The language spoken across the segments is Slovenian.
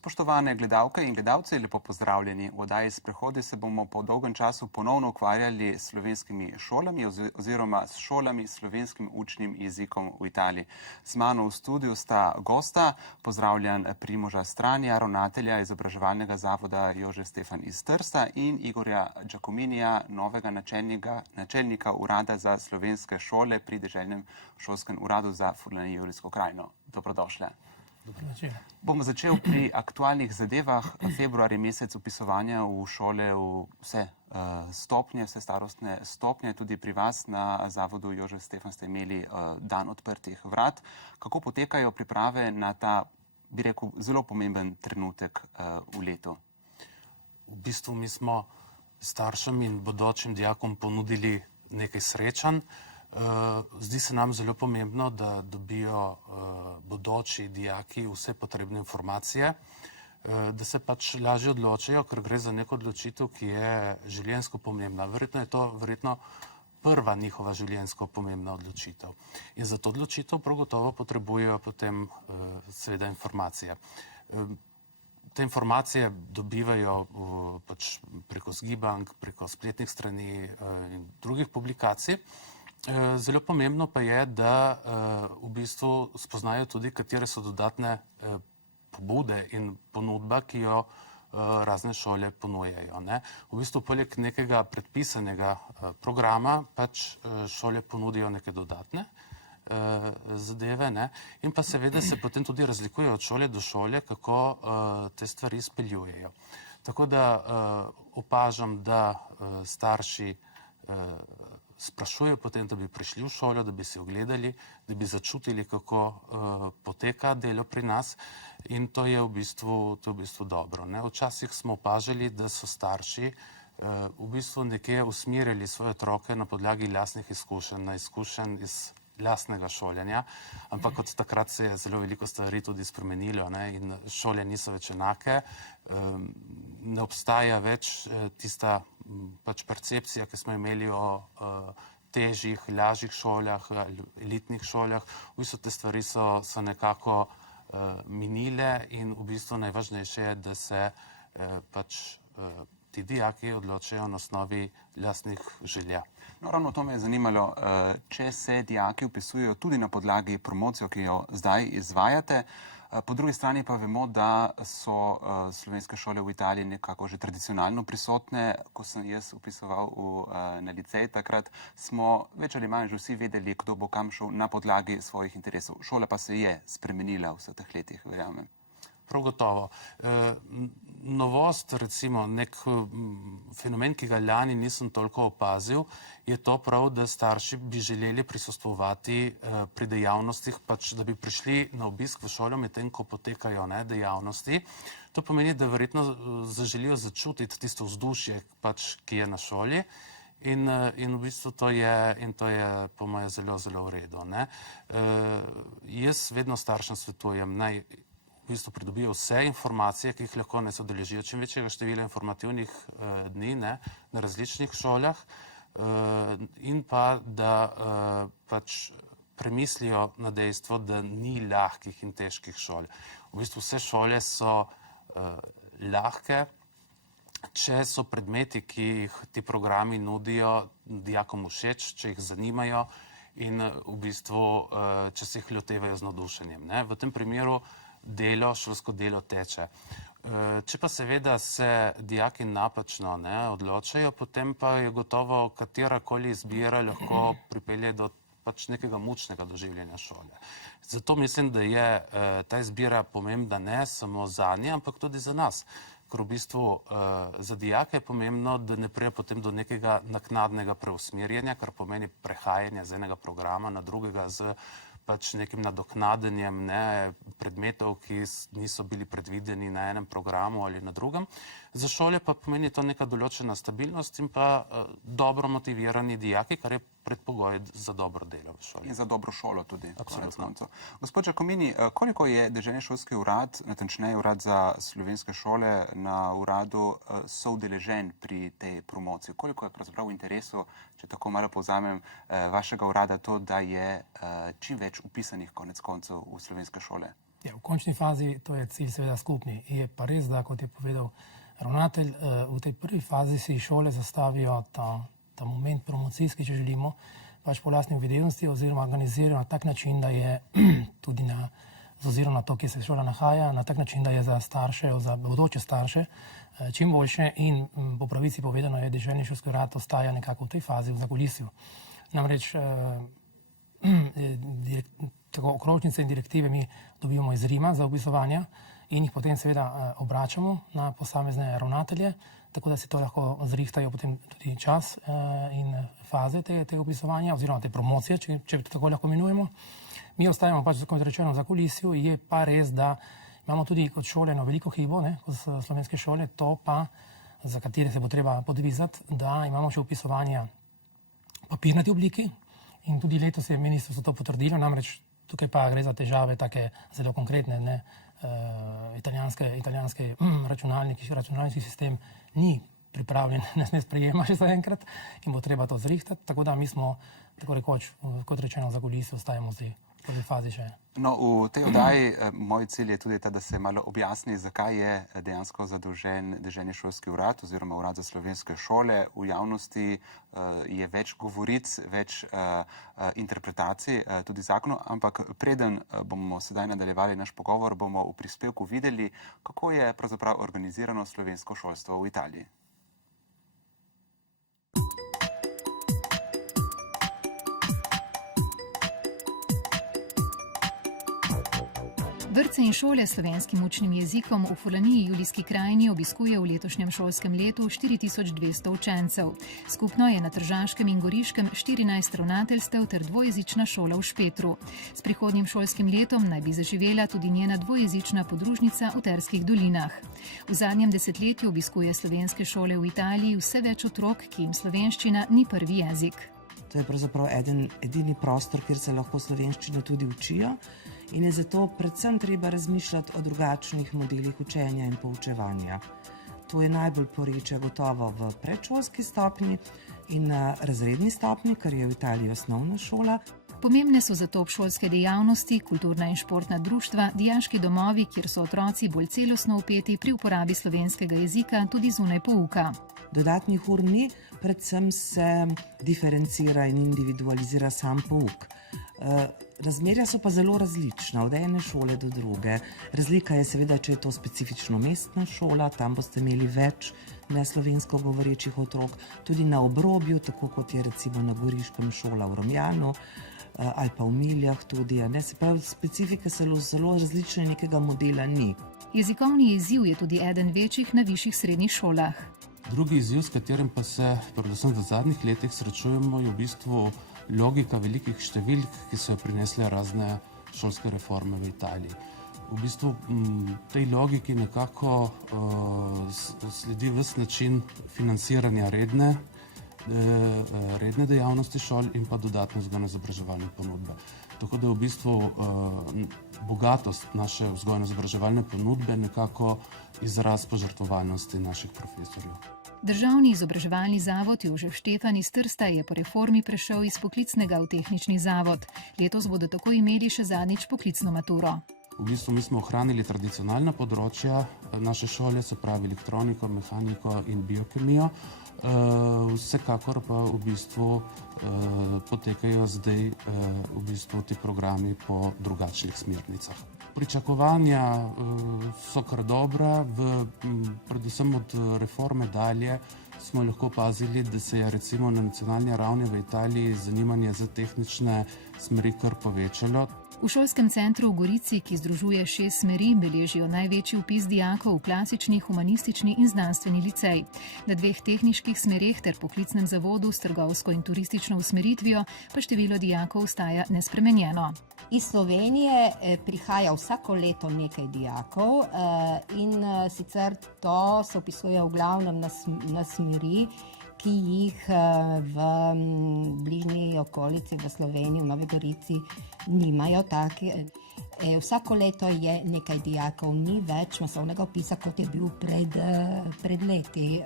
Spoštovane gledalke in gledalci, lepo pozdravljeni. V oddaji Sprehodi se bomo po dolgem času ponovno ukvarjali s slovenskimi šolami oziroma s šolami s slovenskim učnim jezikom v Italiji. Z mano v studiu sta gosta, pozdravljan Primoža Stranja, ravnatelja izobraževalnega zavoda Jožef Stefan iz Trsta in Igorja Giacominija, novega načelnika Urada za slovenske šole pri Deželnem šolskem uradu za Furlanije-Julijsko krajino. Dobrodošle. Bom začel pri aktualnih zadevah. Februar je mesec vpisovanja v šole v vse stopnje, vse starostne stopnje. Tudi pri vas na zavodu Jožef Stefan ste imeli dan odprtih vrat. Kako potekajo priprave na ta, bi rekel, zelo pomemben trenutek v letu? V bistvu mi smo staršem in bodočim dijakom ponudili nekaj srečanj. Zdi se nam zelo pomembno, da dobijo bodoči dijaki vse potrebne informacije, da se pač lažje odločajo, ker gre za neko odločitev, ki je življenjsko pomembna. Verjetno je to prva njihova življenjsko pomembna odločitev. In za to odločitev prav gotovo potrebujejo potem seveda informacije. Te informacije dobivajo pač preko zgibank, preko spletnih strani in drugih publikacij. Zelo pomembno pa je, da v bistvu spoznajo tudi, katere so dodatne pobude in ponudba, ki jo razne šole ponujajo. V bistvu poleg nekega predpisanega programa pač šole ponudijo neke dodatne zadeve in pa seveda se potem tudi razlikujejo od šole do šole, kako te stvari izpeljujejo. Tako da opažam, da starši sprašujejo potem, da bi prišli v šolo, da bi si ogledali, da bi začutili, kako poteka delo pri nas in to je v bistvu dobro. Včasih smo opažali, da so starši v bistvu nekje usmerjali svoje otroke na podlagi lastnih izkušenj, na izkušenj iz lastnega šolanja, ampak od takrat se je zelo veliko stvari tudi spremenilo in šole niso več enake, ne obstaja več tista pač percepcija, ki smo imeli o težjih, lažjih šolah, elitnih šolah. V bistvu te stvari so nekako minile in v bistvu najvažnejše je, da se pač ti dijaki odločajo na osnovi lastnih želja. No, ravno to me je zanimalo, če se dijaki vpisujejo tudi na podlagi promocijo, ki jo zdaj izvajate. Po drugi strani pa vemo, da so slovenske šole v Italiji nekako že tradicionalno prisotne. Ko sem jaz vpisoval na licej takrat, smo več ali manj že vsi vedeli, kdo bo kam šel na podlagi svojih interesov. Šola pa se je spremenila v vseh teh letih, verjamem. Prav gotovo. Novost, recimo, nek fenomen, ki ga lani nisem toliko opazil, je to prav, da starši bi želeli prisostvovati pri dejavnostih, pač da bi prišli na obisk v šolo medtem, ko potekajo dejavnosti. To pomeni, da verjetno želijo začutiti tisto vzdušje, pač, ki je na šoli. In v bistvu to je po moje zelo, zelo v redu. Jaz vedno staršem svetujem, naj v bistvu pridobijo vse informacije, ki jih lahko ne se udeležijo čim večjega števila informativnih dni na različnih šolah in pa, da pač premislijo na dejstvo, da ni lahkih in težkih šol. V bistvu vse šole so lahke, če so predmeti, ki jih ti programi nudijo, dijakom všeč, če jih zanimajo in v bistvu, če se jih lotevajo z navdušenjem. V tem primeru šolsko delo teče. Če pa seveda se dijaki napačno odločajo, potem pa je gotovo katerakoli izbira lahko pripelje do pač nekega mučnega doživljanja šole. Zato mislim, da je ta izbira pomembna ne samo zanje, ampak tudi za nas. Ker v bistvu za dijake je pomembno, da ne pride potem do nekega naknadnega preusmerjanja, kar pomeni prehajanje z enega programa na drugega z pač nekim nadoknadenjem predmetov, ki niso bili predvideni na enem programu ali na drugem. Za šole pa pomeni to neka določena stabilnost in pa dobro motivirani dijaki, kar je predpogoj za dobro delo v šoli. In za dobro šolo tudi. Absolutno. Gospod Giacomini, koliko je Deželni šolski urad, natančneje Urad za slovenske šole na uradu soudeležen pri tej promociji? Koliko je pravzaprav v interesu, če tako malo povzamem, vašega urada to, da je čim več vpisanih konec koncev v slovenske šole? Ja, v končni fazi to je cilj seveda skupni. Je pa res, da kot je povedal ravnatelj, v tej prvi fazi si šole zastavijo ta moment promocijski, če želimo, pač po lastni uvidenosti oziroma organizirajo na tak način, da je tudi z ozirom na to, kje se šola nahaja, na tak način, da je za starše, za bodoče starše čim boljše in po pravici povedano je deželni šolski urad ostaja nekako v tej fazi v zakulisju. Namreč tako okrožnice in direktive mi dobivamo iz Rima za opisovanja in jih potem seveda obračamo na posamezne ravnatelje, tako da si to lahko zrihtajo potem tudi čas in faze te opisovanja oziroma te promocije, če to tako lahko imenujemo. Mi ostajamo pač, kot rečeno, za kulisju, je pa res, da imamo tudi kot šole eno veliko hibo, kot slovenske šole, to pa, za katere se bo treba podvizati, da imamo še opisovanja v papirnati obliki in tudi letos je ministrstvo to potrdilo, namreč tukaj pa gre za težave take zelo konkretne, italijanski računalniški sistem ni pripravljen, ne sme sprejema še zaenkrat in bo treba to zrihtati, tako da mi smo, tako rekoč, kot rečeno, za kulisju ostajamo zdaj v prvi fazi še. No, v tej oddaji moj cilj je tudi ta, da se malo objasni, zakaj je dejansko zadolžen deželni šolski urad oziroma urad za slovenske šole. V javnosti je več govoric, več interpretacij, tudi zakonov, ampak preden bomo sedaj nadaljevali naš pogovor, bomo v prispevku videli, kako je pravzaprav organizirano slovensko šolstvo v Italiji. Vrtce in šole s slovenskim učnim jezikom v Furlaniji Julijski krajini obiskuje v letošnjem šolskem letu 4200 učencev. Skupno je na Tržaškem in Goriškem 14 ravnateljstev ter dvojezična šola v Špetru. S prihodnjim šolskim letom naj bi zaživela tudi njena dvojezična podružnica v Terskih dolinah. V zadnjem desetletju obiskuje slovenske šole v Italiji vse več otrok, ki jim slovenščina ni prvi jezik. To je pravzaprav edini prostor, kjer se lahko slovenščino tudi učijo. In je zato predvsem treba razmišljati o drugačnih modelih učenja in poučevanja. To je najbolj poreče gotovo v predšolski stopnji in na razredni stopnji, kar je v Italiji osnovna šola. Pomembne so zato obšolske dejavnosti, kulturna in športna društva, dijaški domovi, kjer so otroci bolj celostno vpeti pri uporabi slovenskega jezika tudi zunaj pouka. Dodatnih ur ni, predvsem se diferencira in individualizira sam pouk. Razmerja so pa zelo različna, od ene šole do druge. Razlika je seveda, če je to specifično mestna šola, tam boste imeli več neslovensko govorečih otrok, tudi na obrobju, tako kot je recimo na Goriškem šola v Romjanu ali pa v Miljah tudi. Se pravi, specifike so zelo različne, nekega modela ni. Jezikovni izziv je tudi eden večjih na višjih srednjih šolah. Drugi izziv, s katerim pa se predvsem v zadnjih letih srečujemo, je v bistvu logika velikih številk, ki so jo prinesle razne šolske reforme v Italiji. V bistvu tej logiki nekako sledi ves način financiranja redne dejavnosti šol in pa dodatne vzgojno-izobraževalne ponudbe. Tako da je v bistvu bogatost naše vzgojno-izobraževalne ponudbe nekako izraz požrtvovalnosti naših profesorjev. Državni izobraževalni zavod Jožef Štefan iz Trsta je po reformi prešel iz poklicnega v tehnični zavod. Letos bodo tako imeli še zadnjič poklicno maturo. V bistvu mi smo ohranili tradicionalna področja naše šole, se pravi elektroniko, mehaniko in biokemijo. Vsekakor pa v bistvu potekajo zdaj v bistvu ti programi po drugačnih smernicah. Pričakovanja so kar dobra, predvsem od reforme dalje smo lahko opazili, da se je recimo na nacionalni ravni v Italiji zanimanje za tehnične smeri kar povečalo. V šolskem centru v Gorici, ki združuje 6 smeri, beležijo največji vpis dijakov v klasični, humanistični in znanstveni licej. Na 2 tehniških smereh ter poklicnem zavodu s trgovsko in turistično usmeritvijo pa število dijakov ostaja nespremenjeno. Iz Slovenije prihaja vsako leto nekaj dijakov in sicer to se vpisuje v glavnem na smeri, ki jih v bližnji okolici, v Sloveniji, v Novi Gorici nimajo taki. Vsako leto je nekaj dijakov, ni več masovnega vpisa, kot je bil pred leti.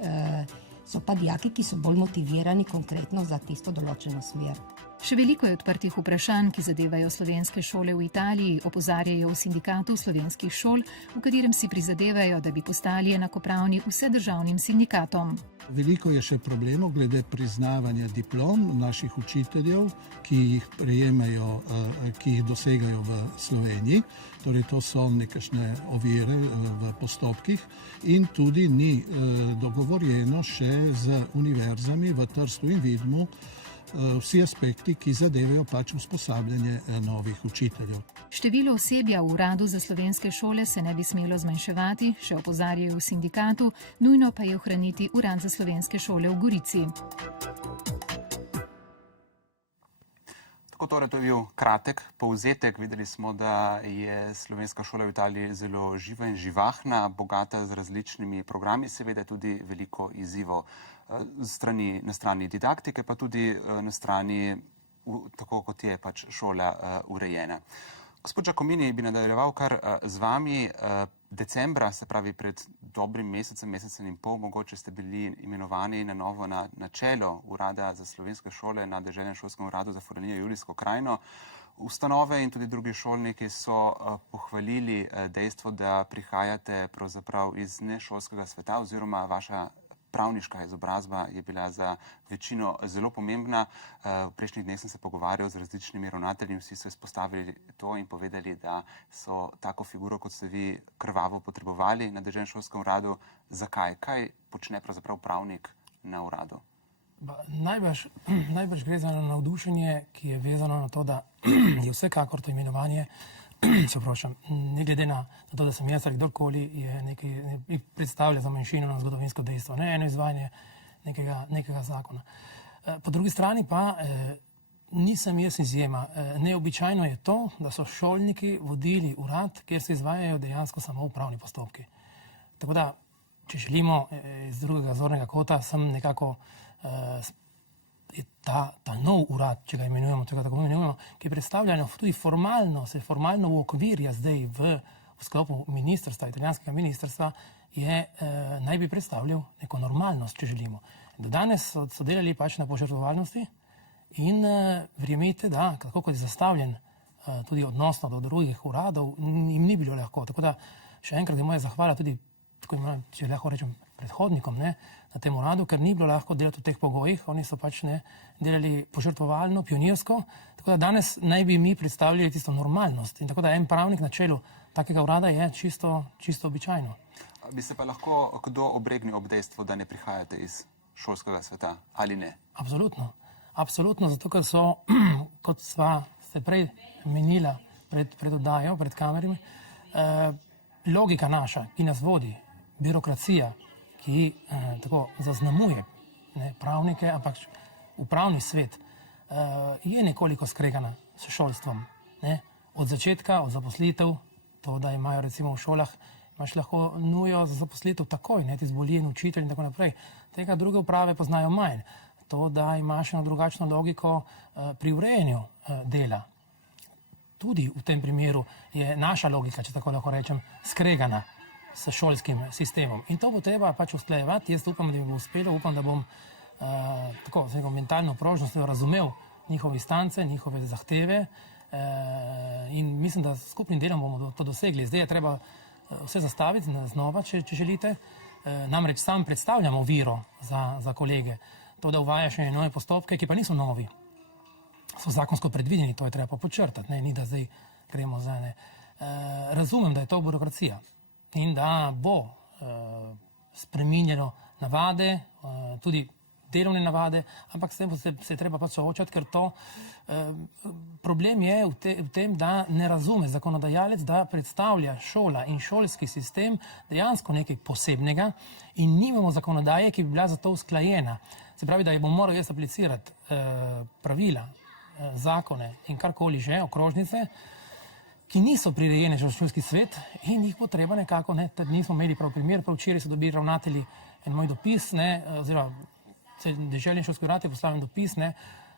So pa dijaki, ki so bolj motivirani konkretno za tisto določeno smer. Še veliko je odprtih vprašanj, ki zadevajo slovenske šole v Italiji, opozarjajo v sindikatu slovenskih šol, v katerem si prizadevajo, da bi postali enakopravni vsedržavnim sindikatom. Veliko je še problemov glede priznavanja diplom naših učiteljev, ki jih prejemajo, ki jih dosegajo v Sloveniji. Torej, to so nekakšne ovire v postopkih in tudi ni dogovorjeno še z univerzami v Trstu in Vidmu vsi aspekti, ki zadevajo pač usposabljanje novih učiteljev. Število osebja v uradu za slovenske šole se ne bi smelo zmanjševati, še opozarjajo v sindikatu, nujno pa je ohraniti urad za slovenske šole v Gorici. Tako torej, to je bil kratek povzetek. Videli smo, da je slovenska šola v Italiji zelo živa in živahna, bogata z različnimi programi, seveda tudi veliko izzivov. Na strani didaktike, pa tudi na strani, tako kot je pač šola urejena. Gospod Giacomini, bi nadaljeval kar z vami. Decembra, se pravi pred dobrim mesecem in pol, mogoče ste bili imenovani na novo na čelo Urada za slovenske šole na Deželnem šolskem uradu za Furlanijo Julijsko krajino. Ustanove in tudi drugi šolniki so pohvalili dejstvo, da prihajate pravzaprav iz nešolskega sveta oziroma vaša pravniška izobrazba je bila za večino zelo pomembna. V prejšnjih dneh sem se pogovarjal z različnimi ravnatelji, vsi so izpostavili to in povedali, da so tako figuro, kot ste vi, krvavo potrebovali na Deželnem šolskem uradu. Zakaj? Kaj počne pravzaprav pravnik na uradu? Najbrž gre za navdušenje, ki je vezano na to, da je vsekakor to imenovanje, ne glede na to, da sem jaz ali kdorkoli, je nekaj predstavlja za manjšino na zgodovinsko dejstvo, ne eno izvajanje nekega zakona. Po drugi strani pa nisem jaz izjema. Neobičajno je to, da so šolniki vodili urad, kjer se izvajajo dejansko samo upravni postopki. Tako da, če želimo iz drugega zornega kota, sem nekako ta nov urad, če ga imenujemo, tako imenujemo, ki predstavlja tudi formalno, se formalno uokvirja zdaj v sklopu ministrstva, italijanskega ministrstva, naj bi predstavljal neko normalnost, če želimo. Do danes so delali pač na požrtvovalnosti in verjemite, da tako kot je zastavljen tudi odnosno do drugih uradov, jim ni bilo lahko. Tako da še enkrat je moja zahvala tudi, če lahko rečem, predhodnikom na tem uradu, ker ni bilo lahko delati v teh pogojih. Oni so pač delali požrtvovalno, pionirsko, tako da danes naj bi mi predstavljali tisto normalnost. In tako da en pravnik na čelu takega urada je čisto običajno. Bi se pa lahko kdo obregnil ob dejstvo, da ne prihajate iz šolskega sveta ali ne? Absolutno. Absolutno, zato ker so, kot sva se prej menila pred oddajo, pred kamerami, logika naša, ki nas vodi, birokracija, ki tako zaznamuje pravnike, ampak upravni svet je nekoliko skregana s šolstvom. Od začetka, od zaposlitev, to, da imajo recimo v šolah, imaš lahko nujo za zaposlitev takoj, ti zboli en učitelj in tako naprej. Tega druge uprave poznajo manj. To, da imaš eno drugačno logiko pri urejanju dela. Tudi v tem primeru je naša logika, če tako lahko rečem, skregana s šolskim sistemom. In to bo treba pač usklajevati. Jaz upam, da mi bo uspelo, upam, da bom tako z neko mentalno prožnostjo razumel njihove instance, njihove zahteve in mislim, da s skupnim delom bomo to dosegli. Zdaj je treba vse zastaviti znova, če želite. Namreč sam predstavljam oviro za kolege. To, da uvajaš nove postopke, ki pa niso novi. So zakonsko predvideni, to je treba pa počrtati, ni da zdaj gremo za ne. Razumem, da je to birokracija in da bo spreminjalo navade, tudi delovne navade, ampak s tem se treba pa soočati, ker to problem je v tem, da ne razume zakonodajalec, da predstavlja šola in šolski sistem dejansko nekaj posebnega in nimamo zakonodaje, ki bi bila za to usklajena. Se pravi, da bom moral jaz aplicirati pravila, zakone in karkoli že, okrožnice, ki niso prirejene za šolski svet in jih bo treba nekako, nismo imeli prav primer, prav včeraj so dobili ravnatelji en moj dopis, oziroma Deželni šolski urad je poslal dopis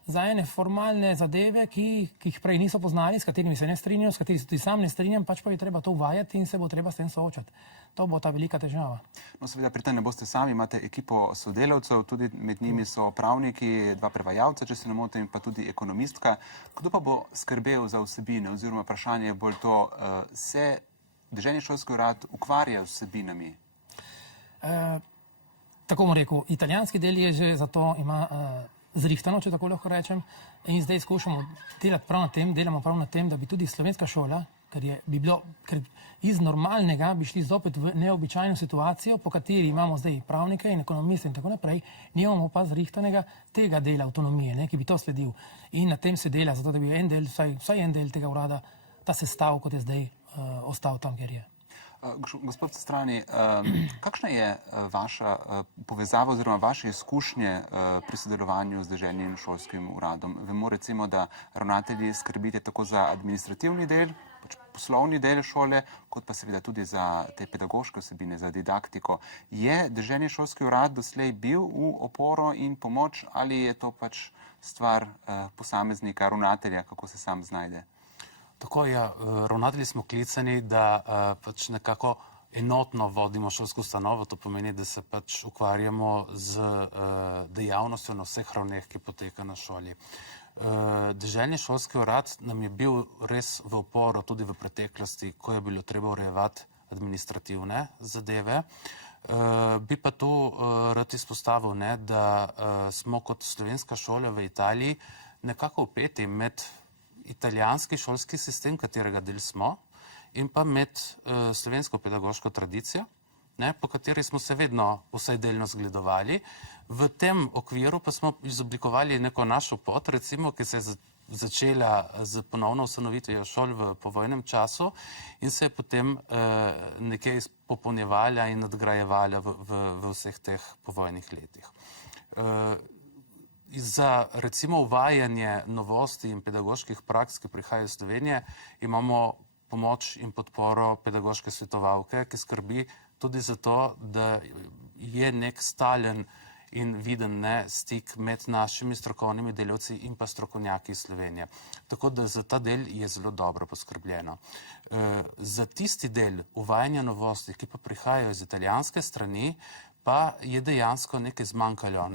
za ene formalne zadeve, ki jih prej niso poznali, s katerimi se ne strinjajo, s katerimi se tudi sam ne strinjam, pač pa je treba to uvajati in se bo treba s tem soočati. To bo ta velika težava. No, seveda pri tem ne boste sami, imate ekipo sodelavcev, tudi med njimi so pravniki, 2 prevajalca, če se ne motim, pa tudi ekonomistka. Kdo pa bo skrbel za vsebine, oziroma vprašanje je bolj to, se Deželni šolski urad ukvarja z vsebinami? Tako bom rekel, italijanski del je že zato ima zrihtano, če tako lahko rečem, in zdaj skušamo delati prav na tem, delamo prav na tem, da bi tudi slovenska šola, ker iz normalnega bi šli zopet v neobičajno situacijo, po kateri imamo zdaj pravnike in ekonomiste in tako naprej, nimamo pa zrihtanega tega dela avtonomije, ne, ki bi to sledil. In na tem se dela, zato da bi en del, vsaj en del tega urada, ta sestav, kot je zdaj, ostal tam, kjer je. Gospod Strani, kakšna je vaša povezava oziroma vaše izkušnje pri sodelovanju z Deželnim šolskim uradom? Vemo recimo, da ravnatelji skrbite tako za administrativni del, poslovni del šole, kot pa seveda tudi za te pedagoške vsebine, za didaktiko. Je Deželni šolski urad doslej bil v oporo in pomoč ali je to pač stvar posameznika, ravnatelja, kako se sam znajde? Tako je, ravnatelji smo klicani, da pač nekako enotno vodimo šolsko ustanovo, to pomeni, da se pač ukvarjamo z dejavnostjo na vseh ravneh, ki poteka na šoli. Deželni šolski urad nam je bil res v oporo tudi v preteklosti, ko je bilo treba urejevati administrativne zadeve. Bi pa tu rad izpostavil, da smo kot slovenska šola v Italiji nekako vpeti med italijanski šolski sistem, katerega del smo, in pa med slovensko pedagoško tradicijo, po kateri smo se vedno vsaj delno zgledovali. V tem okviru pa smo izoblikovali neko našo pot, recimo, ki se je začela z ponovno ustanovitvijo šol v povojnem času in se je potem nekje popolnjevala in nadgrajevala v vseh teh povojnih letih. Za recimo uvajanje novosti in pedagoških praks, ki prihajajo iz Slovenije, imamo pomoč in podporo pedagoške svetovalke, ki skrbi tudi za to, da je nek stalen in viden stik med našimi strokovnimi delavci in pa strokovnjaki iz Slovenije. Tako da za ta del je zelo dobro poskrbljeno. Za tisti del uvajanja novosti, ki pa prihajajo iz italijanske strani, pa je dejansko nekaj zmanjkalo,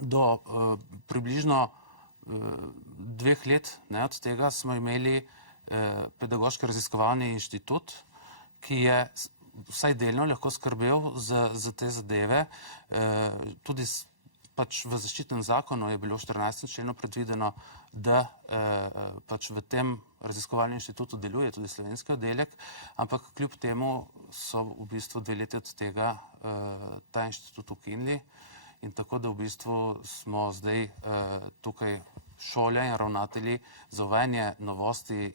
Do približno 2 let od tega smo imeli pedagoški raziskovalni inštitut, ki je vsaj delno lahko skrbel za te zadeve. Tudi pač v zaščitnem zakonu je bilo v 14. členu predvideno, da pač v tem raziskovalnem inštitutu deluje tudi slovenski oddelek, ampak kljub temu so v bistvu 2 leti od tega ta inštitut ukinili. In tako da v bistvu smo zdaj tukaj šole in ravnatelji za uvajanje novosti,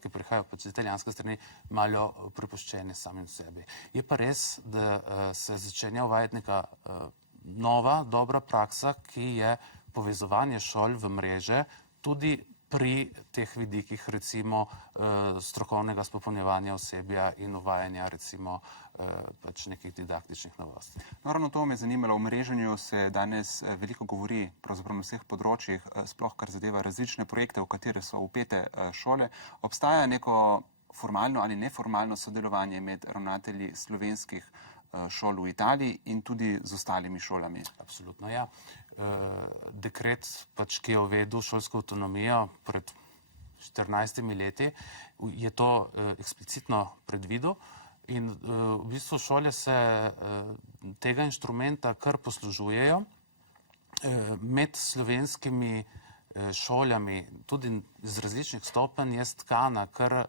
ki prihajajo pač iz italijanske strani, malo prepuščeni samim sebi. Je pa res, da se začenja uvajati neka nova, dobra praksa, ki je povezovanje šol v mreže, tudi pri teh vidikih recimo strokovnega spopolnjevanja osebja in uvajanja recimo pač nekih didaktičnih novosti. Naravno to me je zanimalo, o mreženju se danes veliko govori, pravzaprav na vseh področjih, sploh kar zadeva različne projekte, v katere so vpete šole. Obstaja neko formalno ali neformalno sodelovanje med ravnatelji slovenskih šol v Italiji in tudi z ostalimi šolami? Absolutno, ja. Dekret, pač, ki je uvedel šolsko avtonomijo pred 14 leti, je to eksplicitno predvidel in v bistvu šole se tega inštrumenta kar poslužujejo. Med slovenskimi šolami, tudi iz različnih stopenj, je stkana kar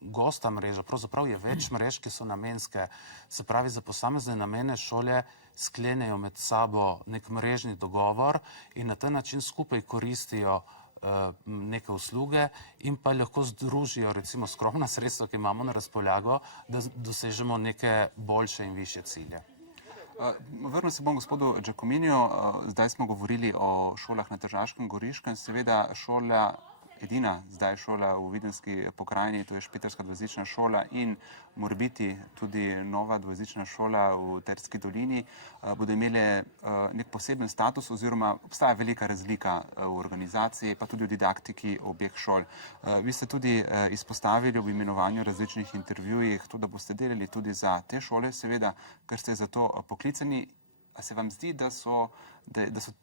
gosta mreža, pravzaprav je več mrež, ki so namenske, se pravi za posamezne namene šole sklenejo med sabo nek mrežni dogovor in na ta način skupaj koristijo neke usluge in pa lahko združijo recimo skromna sredstva, ki imamo na razpolago, da dosežemo neke boljše in višje cilje. Vrnil se bom gospodu Giacominiju. Zdaj smo govorili o šolah na Tržaškem, Goriškem. Seveda šola edina zdaj šola v Videnski pokrajini, to je špetrska dvojezična šola in morebiti tudi nova dvojezična šola v Terski dolini, bodo imele nek poseben status oziroma obstaja velika razlika v organizaciji, pa tudi v didaktiki obeh šol. Vi ste tudi izpostavili v imenovanju različnih intervjujih, tudi da boste delali tudi za te šole, seveda, ker ste za to poklicani. A se vam zdi, da so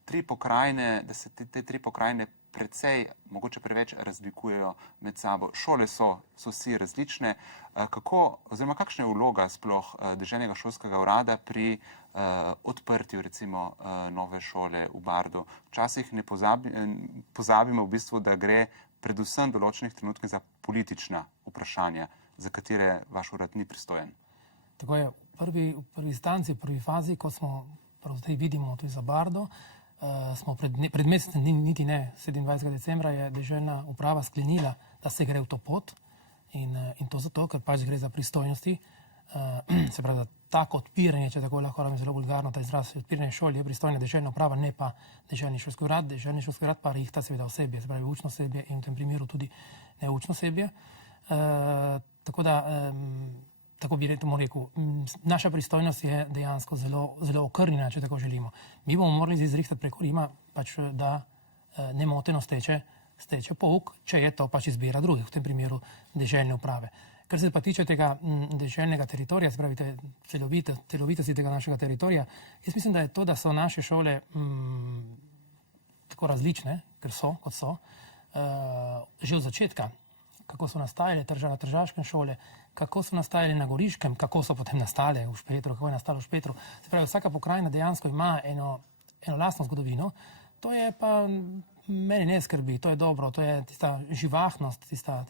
tri pokrajine, da se te tri pokrajine precej, mogoče preveč razlikujejo med sabo? Šole so vsi različne. Kako, oziroma kakšna je vloga sploh deželnega šolskega urada pri odprtju recimo nove šole v Bardu? Včasih ne pozabimo v bistvu, da gre predvsem v določenih trenutkih za politična vprašanja, za katere vaš urad ni pristojen. Tako je, v prvi instanci, v prvi fazi, ko smo zdaj vidimo tudi za Bardo, smo pred mesecem, niti ne 27. decembra, je deželna uprava sklenila, da se gre v to pot in to zato, ker pač gre za pristojnosti, se pravi, da tako odpiranje, če tako lahko rabim zelo vulgarno ta izraz, odpiranje šol je pristojna deželna uprava, ne pa deželni šolski urad. Deželni šolski urad pa rihta seveda osebje, se pravi učno osebje in v tem primeru tudi neučno osebje. Tako da tako bi rekel, naša pristojnost je dejansko zelo okrnjena, če tako želimo. Mi bomo morali izrihtati preko Rima, pač, da nemoteno steče pouk, če je to pač izbira drugih, v tem primeru deželne uprave. Kar se pa tiče tega deželnega teritorija, se pravi celovitosti tega našega teritorija, jaz mislim, da je to, da so naše šole tako različne, ker so, kot so, že od začetka, kako so nastajale na tržaškem šole, kako so nastajale na Goriškem, kako so potem nastale v Špetru, kako je nastalo v Špetru. Se pravi, vsaka pokrajina dejansko ima eno lastno zgodovino. To je pa mene ne skrbi, to je dobro, to je tista živahnost, tista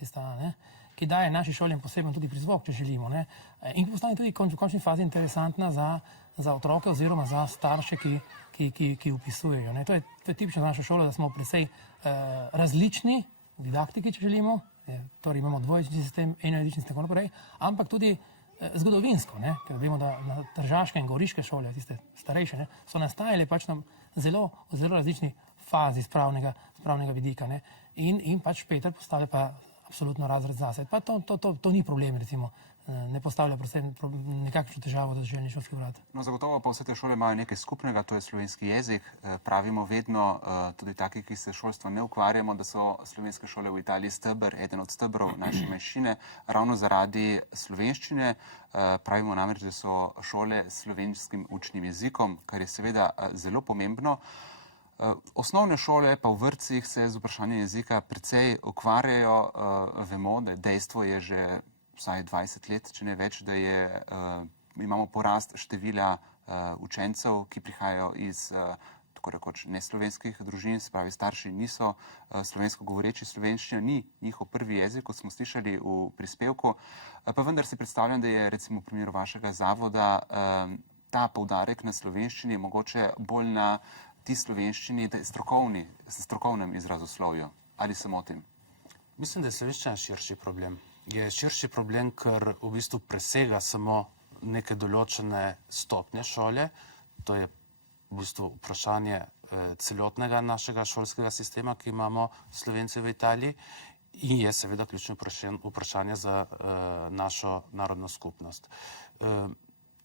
ki daje naši šoli poseben tudi prizvok, če želimo. Ne? In ki postane tudi v končni fazi interesantna za otroke oziroma za starše, ki upisujejo. Ne? To je tipično za našo šolo, da smo precej različni v didaktiki, če želimo. Torej imamo dvojezični sistem, enojezični in tako naprej, ampak tudi zgodovinsko, ne? Ker vemo, da na tržaške in goriške šole, tiste starejše, ne, so nastajale pač na zelo različni fazi spravnega vidika. Ne? In pač Špeter postavlja pa absolutno razred zase. Pa to ni problem, recimo, ne postavlja nekakšno težavo za deželni šolski urad. No, zagotovo pa vse te šole imajo nekaj skupnega, to je slovenski jezik. Pravimo vedno, tudi taki, ki se šolstvo ne ukvarjamo, da so slovenske šole v Italiji steber, eden od stebrov naše manjšine, ravno zaradi slovenščine. Pravimo namreč, da so šole s slovenskim učnim jezikom, kar je seveda zelo pomembno. Osnovne šole pa v vrtcih se z vprašanjem jezika precej ukvarjajo. Vemo, da dejstvo je že vsaj 20 let, če ne več, da imamo porast števila učencev, ki prihajajo iz tako rekoč neslovenskih družin, se pravi starši niso slovensko govoreči, slovenščina ni njihov prvi jezik, kot smo slišali v prispevku. Pa vendar si predstavljam, da je recimo v primeru vašega zavoda ta poudarek na slovenščini mogoče bolj na ti slovenščini, da je strokovnem izrazoslovju. Ali se motim? Mislim, da je slovenščina širši problem. Je širši problem, ker v bistvu presega samo neke določene stopnje šole. To je v bistvu vprašanje celotnega našega šolskega sistema, ki imamo Slovenci v Italiji, in je seveda ključno vprašanje za našo narodno skupnost.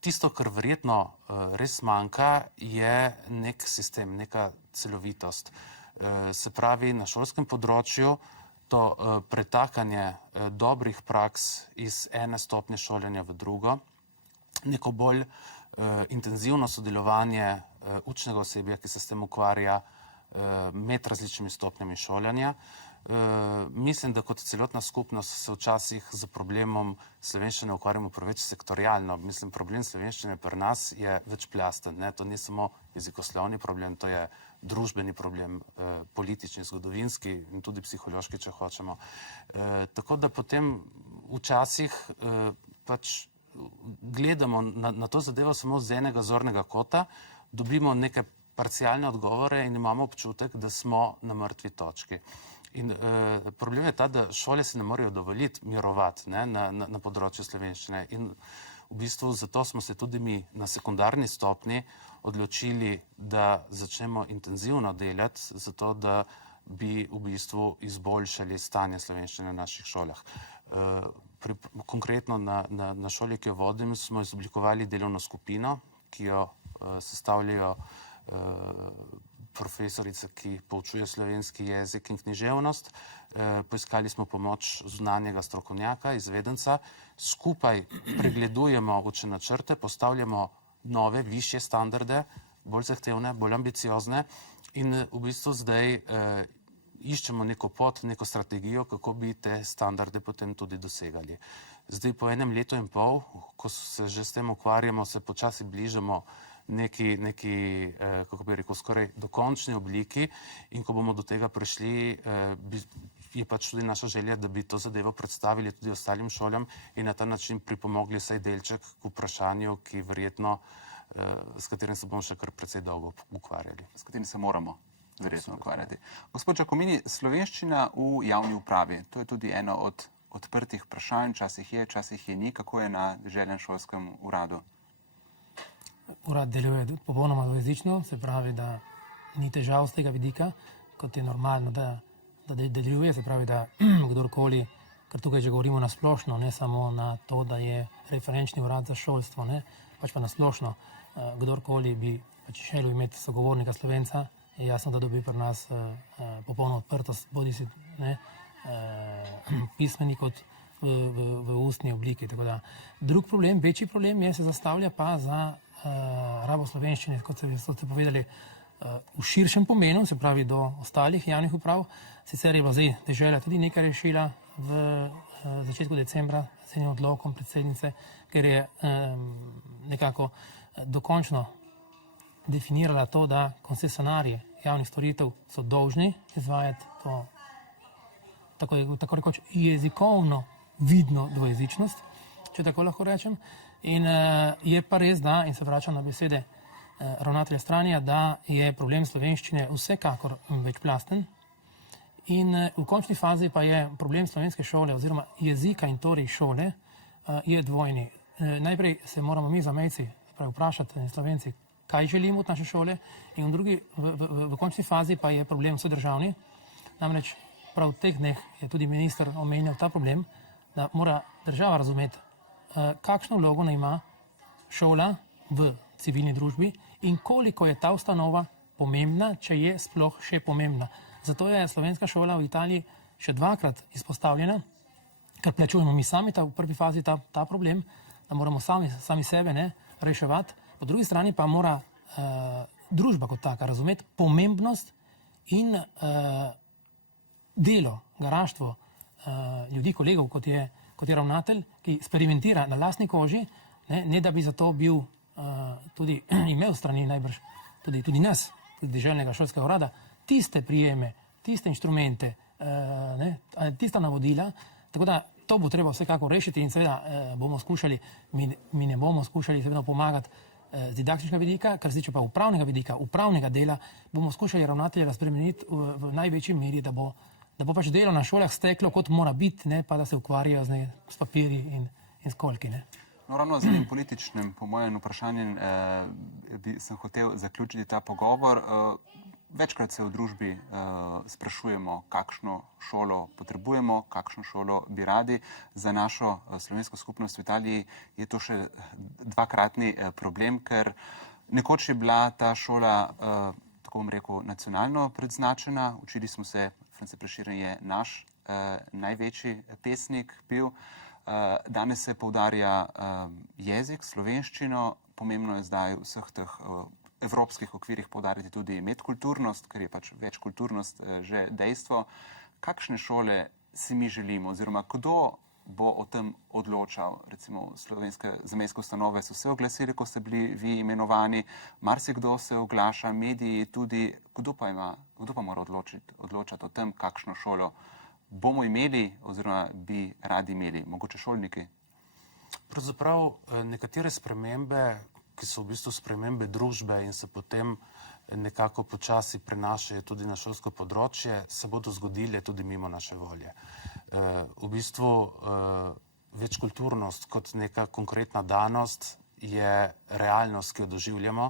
Tisto, kar verjetno res manjka, je nek sistem, neka celovitost. Se pravi, na šolskem področju to pretakanje dobrih praks iz ene stopnje šolanja v drugo, neko bolj intenzivno sodelovanje učnega osebja, ki se s tem ukvarja med različnimi stopnjami šolanja. Mislim, da kot celotna skupnost se včasih z problemom slovenščine ukvarjamo preveč sektorialno. Mislim, problem slovenščine pri nas je večplasten. To ni samo jezikoslovni problem, to je družbeni problem, politični, zgodovinski in tudi psihološki, če hočemo. Tako da potem včasih pač gledamo na to zadevo samo z enega zornega kota, dobimo neke parcialne odgovore in imamo občutek, da smo na mrtvi točki. In problem je ta, da šole se ne morejo dovoliti mirovati na področju slovenščine. In v bistvu zato smo se tudi mi na sekundarni stopni odločili, da začnemo intenzivno delati, zato da bi v bistvu izboljšali stanje slovenščine na naših šolah. Konkretno na šoli, ki jo vodim, smo izoblikovali delovno skupino, ki jo sestavljajo profesorice, ki poučuje slovenski jezik in književnost. Poiskali smo pomoč zunanjega strokovnjaka, izvedenca. Skupaj pregledujemo učne načrte, postavljamo nove, višje standarde, bolj zahtevne, bolj ambiciozne in v bistvu zdaj iščemo neko pot, neko strategijo, kako bi te standarde potem tudi dosegali. Zdaj po 1 letu in pol, ko se že s tem ukvarjamo, se počasi bližamo neki, kako bi rekel, skoraj dokončni obliki in ko bomo do tega prišli, je pač tudi naša želja, da bi to zadevo predstavili tudi ostalim šolam in na ta način pripomogli vsaj delček k vprašanju, ki verjetno, s katerim se bomo še kar precej dolgo ukvarjali. S katerim se moramo verjetno ukvarjati. Gospod Giacomini, slovenščina v javni upravi, to je tudi eno od odprtih vprašanj, včasih je ni, kako je na deželnem šolskem uradu? Urad deluje popolnoma dvojezično, se pravi, da ni težav z tega vidika, kot je normalno, da deluje, se pravi, da kdorkoli, ker tukaj že govorimo na splošno, ne samo na to, da je referenčni urad za šolstvo, ne, pač pa na splošno, kdorkoli bi pač želel imeti sogovornika Slovenca, je jasno, da dobi pri nas popolno odprtost, bodi si pismeni kot v ustni obliki. Tako da drug problem, večji problem se zastavlja pa za rabo slovenščine, kot ste povedali, v širšem pomenu, se pravi do ostalih javnih uprav. Sicer je bila zdaj dežela tudi nekaj rešila v začetku decembra z enim odlokom predsednice, ker je nekako dokončno definirala to, da koncesionarji javnih storitev so dolžni izvajati to tako rekoč jezikovno vidno dvojezičnost, če tako lahko rečem. In je pa res, da, in se vračam na besede ravnatelja Stranija, da je problem slovenščine vsekakor večplasten in v končni fazi pa je problem slovenske šole oziroma jezika in torej šole je dvojni. Najprej se moramo mi zamejci vprašati, Slovenci, kaj želimo od naše šole in v končni fazi pa je problem vsedržavni. Namreč prav v teh dneh je tudi minister omenjal ta problem, da mora država razumeti, kakšno vlogo ima šola v civilni družbi in koliko je ta ustanova pomembna, če je sploh še pomembna. Zato je slovenska šola v Italiji še 2-krat izpostavljena, ker plačujemo mi sami v prvi fazi ta problem, da moramo sami sebe reševati. Po drugi strani pa mora družba kot taka razumeti pomembnost in delo, garaštvo ljudi, kolegov, kot je ravnatelj, ki eksperimentira na lastni koži, ne da bi zato bil tudi imel strani najbrž tudi nas, tudi deželnega šolskega urada, tiste prijeme, tiste inštrumente, tista navodila, tako da to bo treba vsekako rešiti in seveda bomo skušali, mi ne bomo skušali seveda pomagati z didaktičnega vidika, kar se tiče pa upravnega vidika, upravnega dela, bomo skušali ravnatelja spremeniti v največji meri, da bo pač delo na šolah steklo, kot mora biti, ne pa da se ukvarjajo s papirji in s kolki. No, ravno z enim političnim, po mojem vprašanjem, sem hotel zaključiti ta pogovor. Večkrat se v družbi sprašujemo, kakšno šolo potrebujemo, kakšno šolo bi radi. Za našo slovensko skupnost v Italiji je to še 2-kratni problem, ker nekoč je bila ta šola, tako bom rekel, nacionalno predznačena. Učili smo se, France Prešeren je naš največji pesnik bil. Danes se poudarja jezik, slovenščino. Pomembno je zdaj v vseh teh evropskih okvirih poudariti tudi medkulturnost, ker je pač večkulturnost že dejstvo. Kakšne šole si mi želimo oziroma kdo bo o tem odločal? Recimo slovenske zamejske ustanove so se oglasili, ko ste bili vi imenovani, marsikdo se oglaša, mediji tudi. Kdo pa mora odločati o tem, kakšno šolo bomo imeli oziroma bi radi imeli? Mogoče šolniki? Pravzaprav nekatere spremembe, ki so v bistvu spremembe družbe in se potem nekako počasi prenašajo tudi na šolsko področje, se bodo zgodile tudi mimo naše volje. V bistvu večkulturnost kot neka konkretna danost je realnost, ki jo doživljamo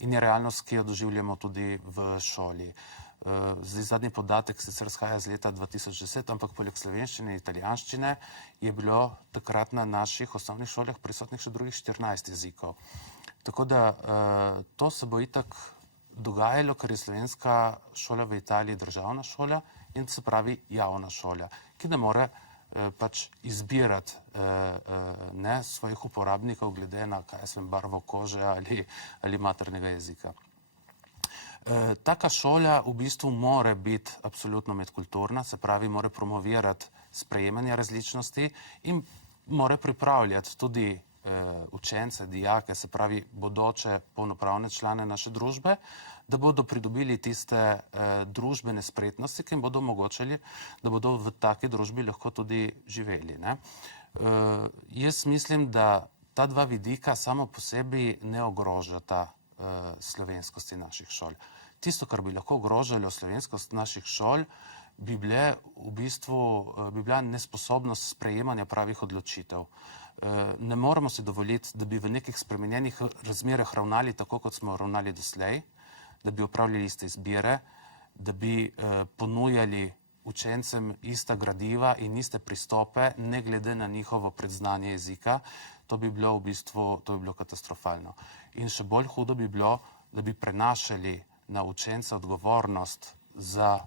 in je realnost, ki jo doživljamo tudi v šoli. Zdaj zadnji podatek sicer izhaja z leta 2010, ampak poleg slovenščine in italijanščine je bilo takrat na naših osnovnih šolah prisotnih še drugih 14 jezikov. Tako da to se bo itak dogajalo, ker je slovenska šola v Italiji državna šola in se pravi javna šola, ki ne more pač izbirati svojih uporabnikov glede na, barvo kože ali maternega jezika. Taka šola v bistvu mora biti absolutno medkulturna, se pravi, mora promovirati sprejemanje različnosti in mora pripravljati tudi učence, dijake, se pravi, bodoče polnopravne člane naše družbe, da bodo pridobili tiste družbene spretnosti, ki jim bodo omogočili, da bodo v taki družbi lahko tudi živeli. Jaz mislim, da ta dva vidika samo po sebi ne ogrožata slovenskosti naših šol. Tisto, kar bi lahko ogrožalo slovenskost naših šol, bi bila nesposobnost sprejemanja pravih odločitev. Ne moremo si dovoliti, da bi v nekih spremenjenih razmerah ravnali tako, kot smo ravnali doslej, da bi opravljali iste izbire, da bi ponujali učencem ista gradiva in iste pristope, ne glede na njihovo predznanje jezika. To bi bilo katastrofalno. In še bolj hudo bi bilo, da bi prenašali na učence odgovornost za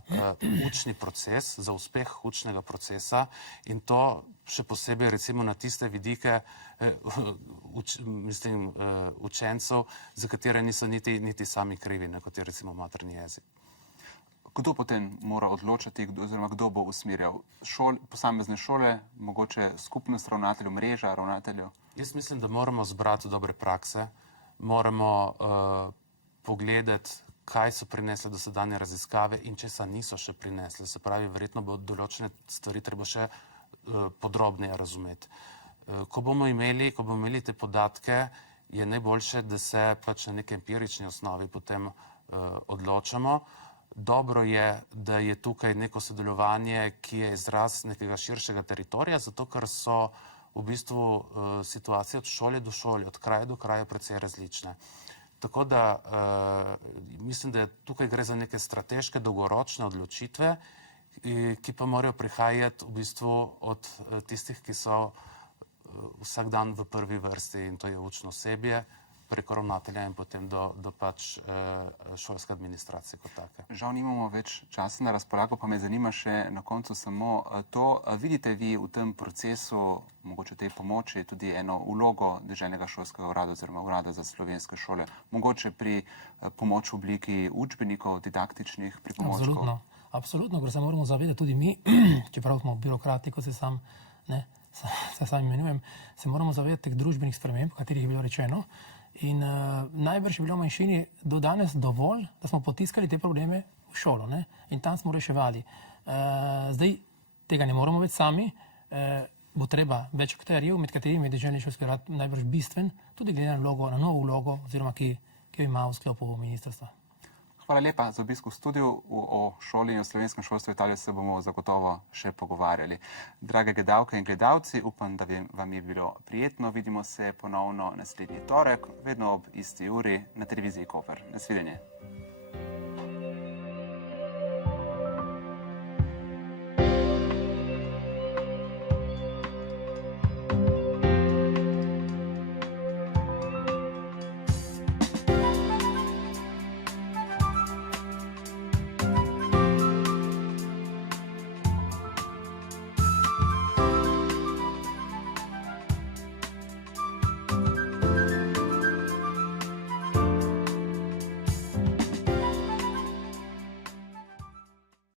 učni proces, za uspeh učnega procesa in to še posebej recimo na tiste vidike učencev, za katere niso niti sami krivi, kot je recimo materni jezik. Kdo potem mora odločati, oziroma kdo bo usmerjal? Posamezne šole, mogoče skupnost ravnateljev, mreža ravnateljev? Jaz mislim, da moramo zbrati dobre prakse, moramo pogledati, kaj so prinesle dosedanje raziskave in česa niso še prinesle. Se pravi, verjetno bo določene stvari treba še podrobneje razumeti. Ko bomo imeli te podatke, je najboljše, da se pač na neki empirični osnovi potem odločamo. Dobro je, da je tukaj neko sodelovanje, ki je izraz nekega širšega teritorija, zato ker so v bistvu situacije od šole do šole, od kraja do kraja precej različne. Tako da mislim, da tukaj gre za neke strateške, dolgoročne odločitve, ki pa morajo prihajati v bistvu od tistih, ki so vsak dan v prvi vrsti, in to je učno osebje, preko ravnatelja in potem do pač šolske administracije kot take. Žal nimamo več časa na razpolago, pa me zanima še na koncu samo to. Vidite vi v tem procesu, mogoče tej pomoči, tudi eno vlogo Deželnega šolskega urada oziroma Urada za slovenske šole, mogoče pri pomoč v obliki učbenikov, didaktičnih pripomočkov? Absolutno, ker se moramo zavedati tudi mi, čeprav smo birokrati, kot se sam imenujem, se moramo zavedati teh družbenih sprememb, o katerih je bilo rečeno. In najbrž je bilo v manjšini do danes dovolj, da smo potiskali te probleme v šolo, in tam smo reševali. Zdaj tega ne moramo več sami, bo treba več akterjev, med katerimi je Deželni šolski urad najbrž bistven, tudi glede na novo vlogo, oziroma ki jo ima v sklopu ministrstva. Hvala lepa za obisk v studiu. O šoli in o slovenskem šolstvu v Italiji se bomo zagotovo še pogovarjali. Drage gledalke in gledalci, upam, da vam je bilo prijetno. Vidimo se ponovno naslednji torek, vedno ob isti uri na televiziji Koper. Nasvidenje.